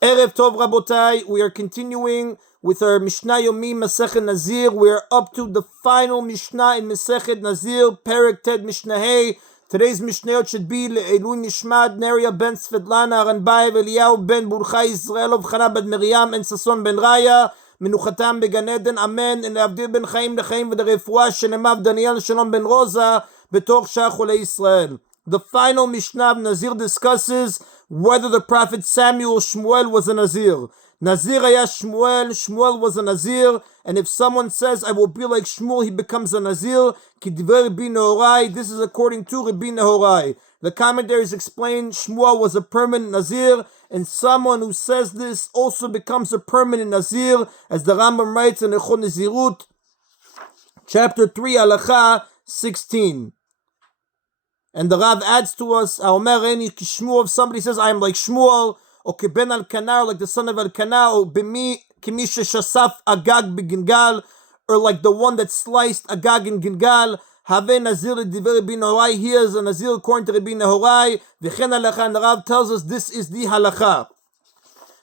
Erev Tov Rabotai, we are continuing with our Mishna Yomi Masechet Nazir. We are up to the final Mishnah in Masechet Nazir, Perek Ted Mishnah Hey. Today's Mishnayot should be Le'elu Nishmat, Neria ben Svetlana, Aranbayev, Eliyahu ben Burcha, Israel, Chana ben Miriam, and Sason ben Raya, Menuchatam began Eden, Amen, and Avdil ben Chaim Lechaim, v'derefua Shenemav Daniel Shalom ben Rosa, Betoch Shachole Israel. The final Mishnah of Nazir discusses whether the prophet Samuel Shmuel was a Nazir. Nazir haya Shmuel, Shmuel was a Nazir, and if someone says, I will be like Shmuel, he becomes a Nazir. Kidver Rabbi Nehorai, this is according to Rabbi Nehorai. The commentaries explain Shmuel was a permanent Nazir, and someone who says this also becomes a permanent Nazir, as the Rambam writes in Echon Nazirut, chapter 3, Halacha 16. And the Rav adds to us, if somebody says, I am like Shmuel, or Keben al-Kana, like the son of al-Kana, or Bimi Kimisha Shasaf Agag Begingal, or like the one that sliced Agag in Gingal, Have Nazir Diver Rabbi Nehorai, he is a Nazir according to Rabbi Nehorai, V'chen halacha, and the Rav tells us this is the halacha.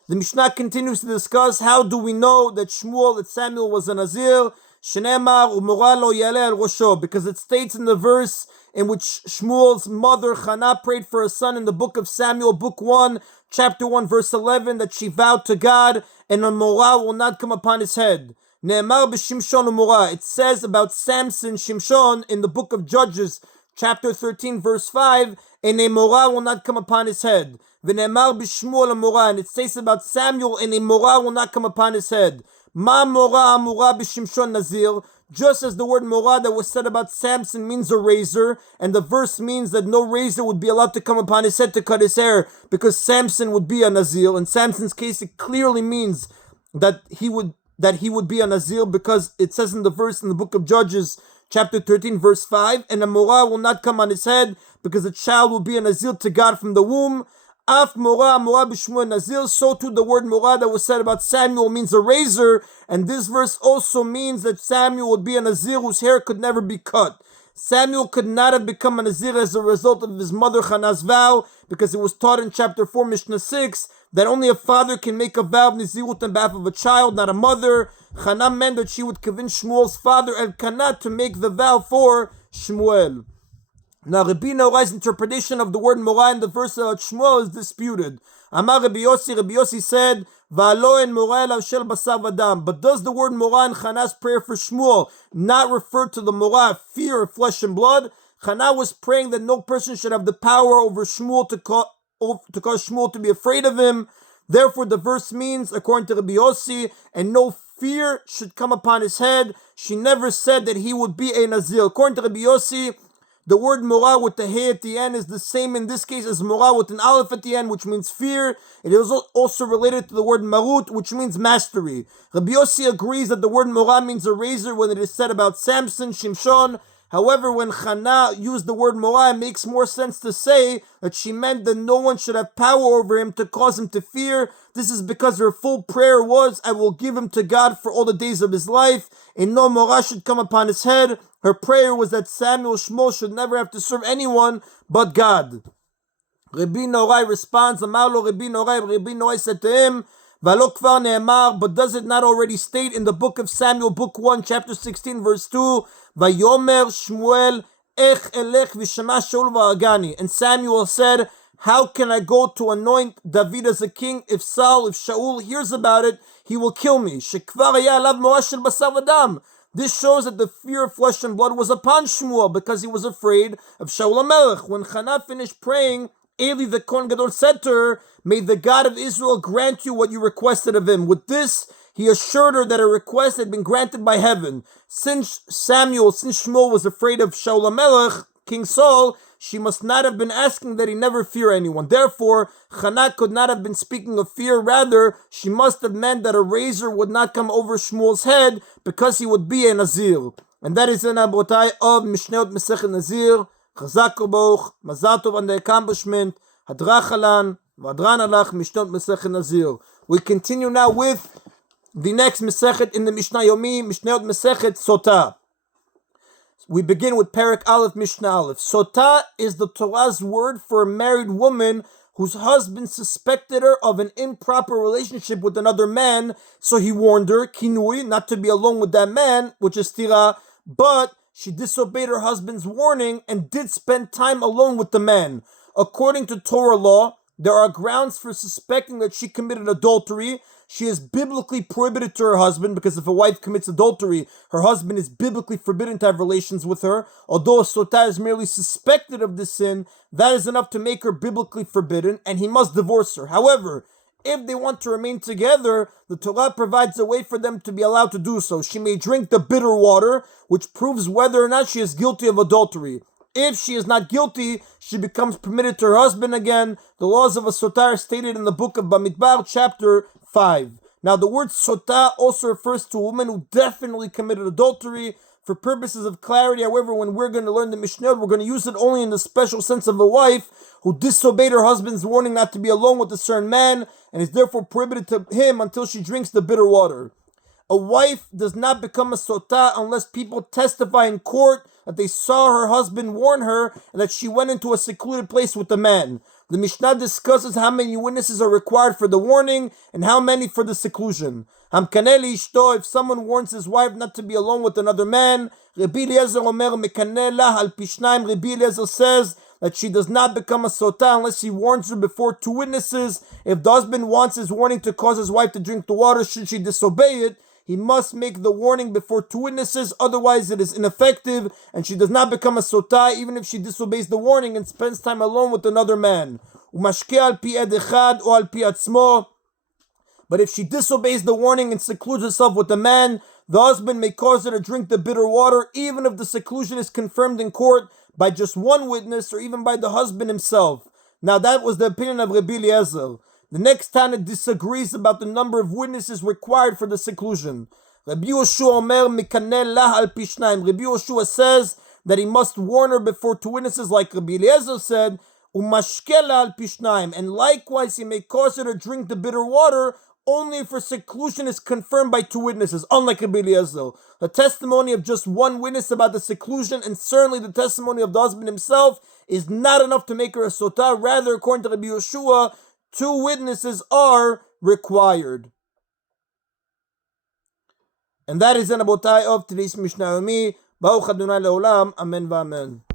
The Mishnah continues to discuss how do we know that Shmuel, that Samuel was a Nazir, Shneimar u'mora lo yaleh al rosho, because it states in the verse in which Shmuel's mother Chana prayed for a son in the book of Samuel, book 1, chapter 1, verse 11, that she vowed to God, and a morah will not come upon his head. Ne'emar b'Shimshon u'morah. It says about Samson, Shimshon, in the book of Judges, chapter 13, verse 5, and a morah will not come upon his head. V'ne'emar b'Shmuel u'morah, and it says about Samuel, and a morah will not come upon his head. Ma morah amurah b'Shimshon Nazir. Just as the word morah that was said about Samson means a razor, and the verse means that no razor would be allowed to come upon his head to cut his hair, because Samson would be a Nazir. In Samson's case, it clearly means that he would be a Nazir, because it says in the verse in the book of Judges, chapter 13, verse 5, and a morah will not come on his head, because the child will be a Nazir to God from the womb. Af morah b'Shmuel Nazir. So too the word morah that was said about Samuel means a razor, and this verse also means that Samuel would be a Nazir whose hair could never be cut. Samuel could not have become a Nazir as a result of his mother Chana's vow, because it was taught in chapter 4, Mishnah 6, that only a father can make a vow of Nazirut on behalf of a child, not a mother. Chana meant that she would convince Shmuel's father Elkanah to make the vow for Shmuel. Now, Rabbi Nehorai's interpretation of the word morah in the verse about Shmuel is disputed. Amar Rabbi Yossi said, Va'alo en morah elav shel basar v'dam. But does the word morah in Chana's prayer for Shmuel not refer to the morah, fear of flesh and blood? Chana was praying that no person should have the power over Shmuel to cause Shmuel to be afraid of him. Therefore, the verse means, according to Rabbi Yossi, and no fear should come upon his head. She never said that he would be a Nazir. According to Rabbi Yossi, the word morah with the hey at the end is the same in this case as morah with an aleph at the end, which means fear. It is also related to the word marut, which means mastery. Rabbi Yossi agrees that the word morah means a razor when it is said about Samson, Shimshon. However, when Chana used the word morah, it makes more sense to say that she meant that no one should have power over him to cause him to fear. This is because her full prayer was, I will give him to God for all the days of his life, and no morah should come upon his head. Her prayer was that Samuel Shmuel should never have to serve anyone but God. Rabbi Nehorai responds, Amar lo Rabbi Nehorai said to him, V'alo kvar ne'emar, but does it not already state in the book of Samuel, book 1, chapter 16, verse 2, Vayomer Shmuel, ech elech v'shama Shaul v'argani. And Samuel said, how can I go to anoint David as a king if Shaul hears about it, he will kill me. Shekvar haya alav morah shel basar v'dam. This shows that the fear of flesh and blood was upon Shmuel because he was afraid of Shaul HaMelech. When Chana finished praying, Eli the Kohen Gadol said to her, may the God of Israel grant you what you requested of him. With this, he assured her that her request had been granted by heaven. Since Shmuel was afraid of Shaul HaMelech, King Saul, she must not have been asking that he never fear anyone. Therefore, Chana could not have been speaking of fear. Rather, she must have meant that a razor would not come over Shmuel's head because he would be a Nazir. And that is an abotai of Mishnayot Masechet Nazir. Chazak u'Baruch, Mazal Tov on the accomplishment. Hadrach alan, Vadran alach, Mishnayot Masechet Nazir. We continue now with the next Masechet in the Mishna Yomi, Mishnayot Masechet Sotah. We begin with Perek Aleph, Mishnah Aleph. Sotah is the Torah's word for a married woman whose husband suspected her of an improper relationship with another man, so he warned her, kinui, not to be alone with that man, which is tira, but she disobeyed her husband's warning and did spend time alone with the man. According to Torah law, there are grounds for suspecting that she committed adultery. She is biblically prohibited to her husband, because if a wife commits adultery, her husband is biblically forbidden to have relations with her. Although a Sotah is merely suspected of this sin, that is enough to make her biblically forbidden, and he must divorce her. However, if they want to remain together, the Torah provides a way for them to be allowed to do so. She may drink the bitter water, which proves whether or not she is guilty of adultery. If she is not guilty, she becomes permitted to her husband again. The laws of a Sotah are stated in the book of Bamidbar, chapter 5. Now, the word Sotah also refers to a woman who definitely committed adultery. For purposes of clarity, however, when we're going to learn the Mishnah, we're going to use it only in the special sense of a wife who disobeyed her husband's warning not to be alone with a certain man, and is therefore prohibited to him until she drinks the bitter water. A wife does not become a Sotah unless people testify in court that they saw her husband warn her and that she went into a secluded place with the man. The Mishnah discusses how many witnesses are required for the warning and how many for the seclusion. Hamkaneli ishto, if someone warns his wife not to be alone with another man, Rabbi Eliezer omer mekanela al pishnaim. Rabbi Eliezer says that she does not become a Sotah unless he warns her before two witnesses. If the husband wants his warning to cause his wife to drink the water, should she disobey it, he must make the warning before two witnesses, otherwise it is ineffective, and she does not become a Sotah even if she disobeys the warning and spends time alone with another man. Umashke al pi ed echad o al pi atzmo. But if she disobeys the warning and secludes herself with a man, the husband may cause her to drink the bitter water, even if the seclusion is confirmed in court by just one witness or even by the husband himself. Now that was the opinion of Rabbi Eliezer. The next Tana disagrees about the number of witnesses required for the seclusion. Rabbi Yoshua omer mikaneh lah al pishnaim. Rabbi Yoshua says that he must warn her before two witnesses, like Rabbi Eliezer said, umashke lah al pishnaim. And likewise, he may cause her to drink the bitter water only if her seclusion is confirmed by two witnesses, unlike Rabbi Eliezer. The testimony of just one witness about the seclusion, and certainly the testimony of the husband himself, is not enough to make her a Sotah. Rather, according to Rabbi Yoshua, two witnesses are required. And that is an abotai of today's Mishna Yomi. Baruch Adonai Leolam. Amen v'amen.